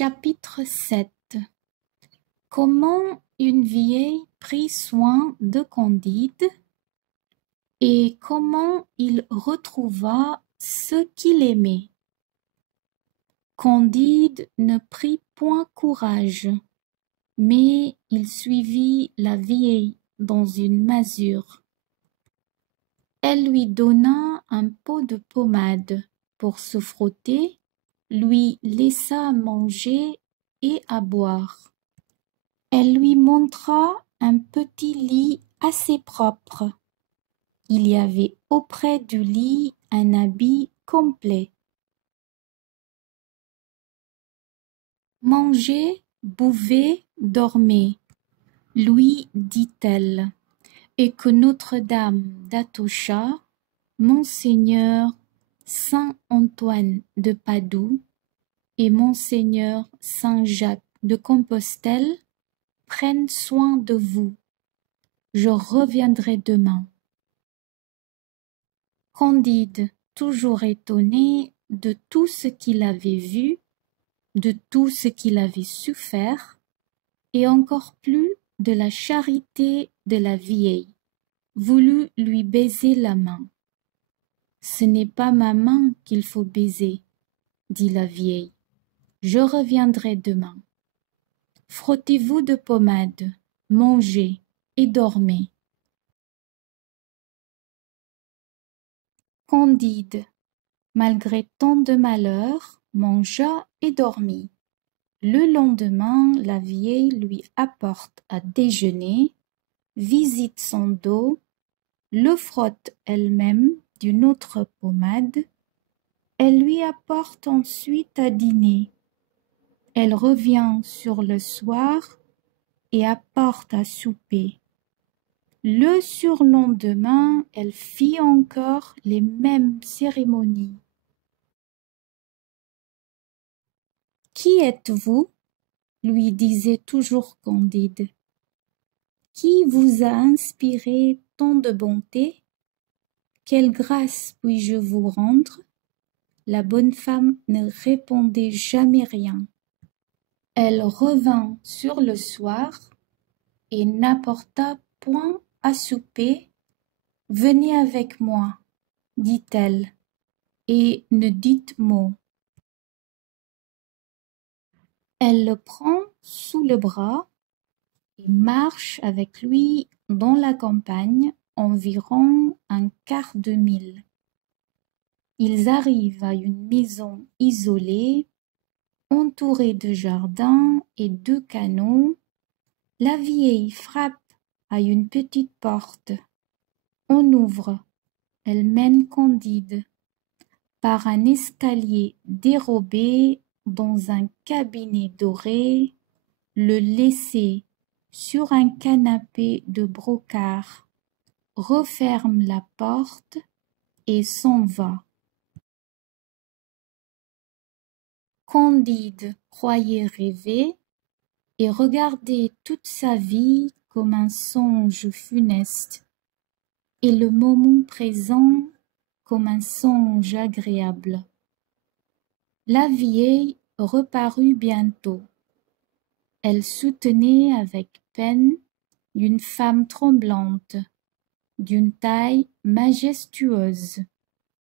Chapitre 7. Comment une vieille prit soin de Candide et comment il retrouva ce qu'il aimait. Candide ne prit point courage, mais il suivit la vieille dans une masure. Elle lui donna un pot de pommade pour se frotter, lui laissa manger et à boire. Elle lui montra un petit lit assez propre. Il y avait auprès du lit un habit complet. Mangez, buvez, dormez, lui dit-elle, et que Notre-Dame d'Atocha, Monseigneur Saint Antoine de Padoue et Monseigneur Saint Jacques de Compostelle prennent soin de vous. Je reviendrai demain. Candide, toujours étonné de tout ce qu'il avait vu, de tout ce qu'il avait su faire, et encore plus de la charité de la vieille, voulut lui baiser la main. « Ce n'est pas ma main qu'il faut baiser, dit la vieille. Je reviendrai demain. Frottez-vous de pommade, mangez et dormez. » Candide, malgré tant de malheur, mangea et dormit. Le lendemain, la vieille lui apporte à déjeuner, visite son dos, le frotte elle-même d'une autre pommade. Elle lui apporte ensuite à dîner. Elle revient sur le soir et apporte à souper. Le surlendemain, elle fit encore les mêmes cérémonies. « Qui êtes-vous » lui disait toujours Candide. « Qui vous a inspiré tant de bonté? Quelle grâce puis-je vous rendre ?» La bonne femme ne répondait jamais rien. Elle revint sur le soir et n'apporta point à souper. « Venez avec moi, dit-elle, et ne dites mot. » Elle le prend sous le bras et marche avec lui dans la campagne environ un quart de mille. Ils arrivent à une maison isolée, entourée de jardins et de canaux. La vieille frappe à une petite porte. On ouvre. Elle mène Candide par un escalier dérobé dans un cabinet doré, le laisser sur un canapé de brocart, referme la porte et s'en va. Candide croyait rêver et regardait toute sa vie comme un songe funeste, et le moment présent comme un songe agréable. La vieille reparut bientôt. Elle soutenait avec peine une femme tremblante, d'une taille majestueuse,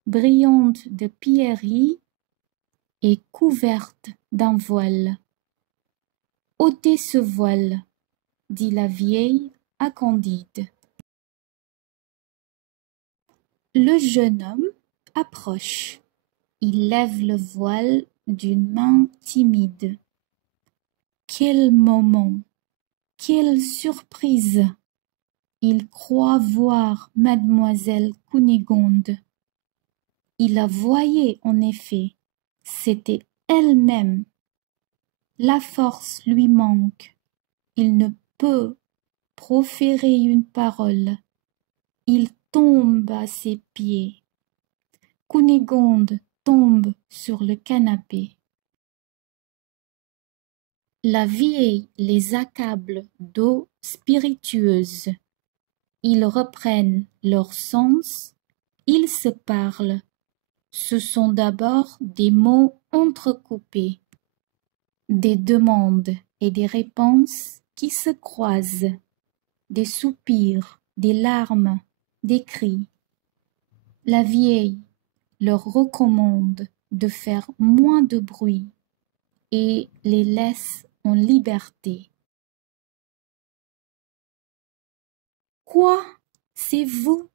brillante de pierreries et couverte d'un voile. « Ôtez ce voile, » dit la vieille à Candide. Le jeune homme approche. Il lève le voile d'une main timide. Quel moment! Quelle surprise! Il croit voir mademoiselle Cunégonde. Il la voyait en effet, c'était elle-même. La force lui manque. Il ne peut proférer une parole. Il tombe à ses pieds. Cunégonde tombe sur le canapé. La vieille les accable d'eau spiritueuse. Ils reprennent leur sens, ils se parlent. Ce sont d'abord des mots entrecoupés. des demandes et des réponses qui se croisent, des soupirs, des larmes, des cris. La vieille leur recommande de faire moins de bruit et les laisse en liberté. Quoi? C'est vous?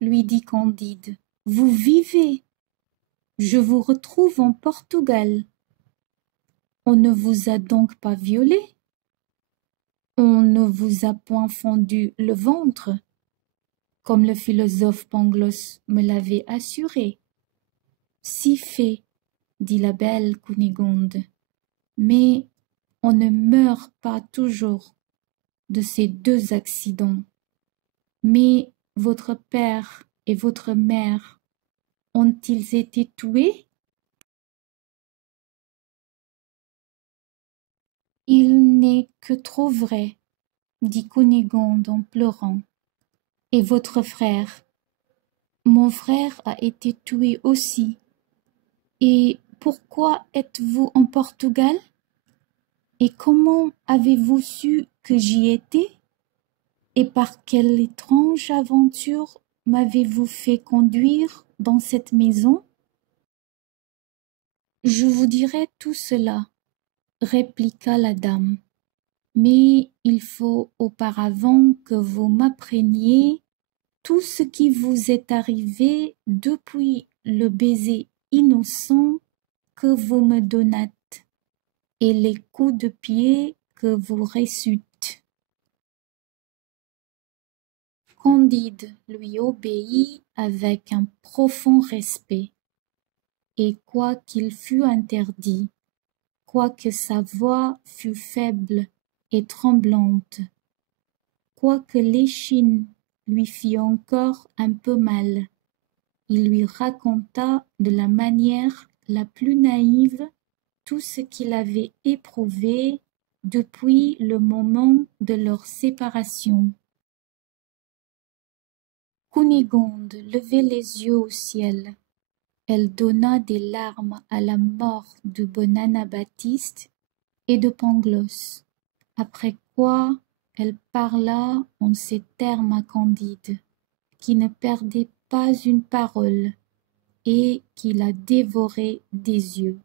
Lui dit Candide. Vous vivez? Je vous retrouve en Portugal. On ne vous a donc pas violé? On ne vous a point fendu le ventre, comme le philosophe Pangloss me l'avait assuré. Si fait, dit la belle Cunégonde, mais on ne meurt pas toujours de ces deux accidents. Mais votre père et votre mère ont-ils été tués? Il n'est que trop vrai, dit Cunégonde en pleurant. Et votre frère? Mon frère a été tué aussi. Et pourquoi êtes-vous en Portugal? Et comment avez-vous su que j'y étais? Et par quelle étrange aventure m'avez-vous fait conduire dans cette maison? Je vous dirai tout cela, répliqua la dame, mais il faut auparavant que vous m'appreniez tout ce qui vous est arrivé depuis le baiser innocent que vous me donnâtes et les coups de pied que vous reçûtes. Candide lui obéit avec un profond respect, et quoiqu'il fût interdit, quoique sa voix fût faible et tremblante, quoique l'échine lui fît encore un peu mal, il lui raconta de la manière la plus naïve tout ce qu'il avait éprouvé depuis le moment de leur séparation. Cunégonde levait les yeux au ciel. Elle donna des larmes à la mort de bon Anabaptiste et de Pangloss, après quoi elle parla en ces termes à Candide, qui ne perdait pas une parole et qui la dévorait des yeux.